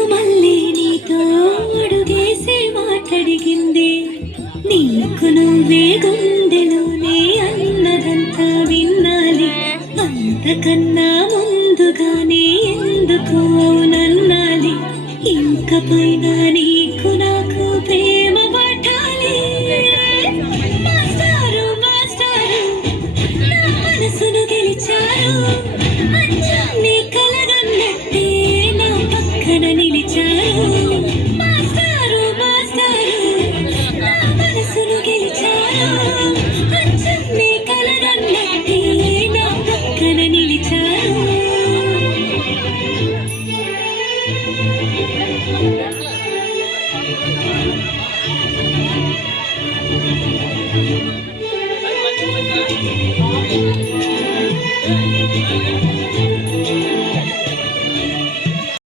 నీకు మళ్ళీ నీతో అడుగేసి మాట్లాడిగింది నీకు నువ్వే గుండెలోనే అన్నదంతా వినాలి అంతకన్నా ముందుగానే ఎందుకు అవునన్నాలి ఇంకపైన నీకు నాకు ప్రేమ పట్టాలి మాస్టారు మాస్టారు నా మనసును గెలిచారు అన్నీ కలగన్నట్టే నా పక్కన నిలిచారు మాస్టారు మాస్టారు నా మనసును గెలిచారు అన్నీ కలగన్నట్టే నా పక్కన నిలిచారు Thank you.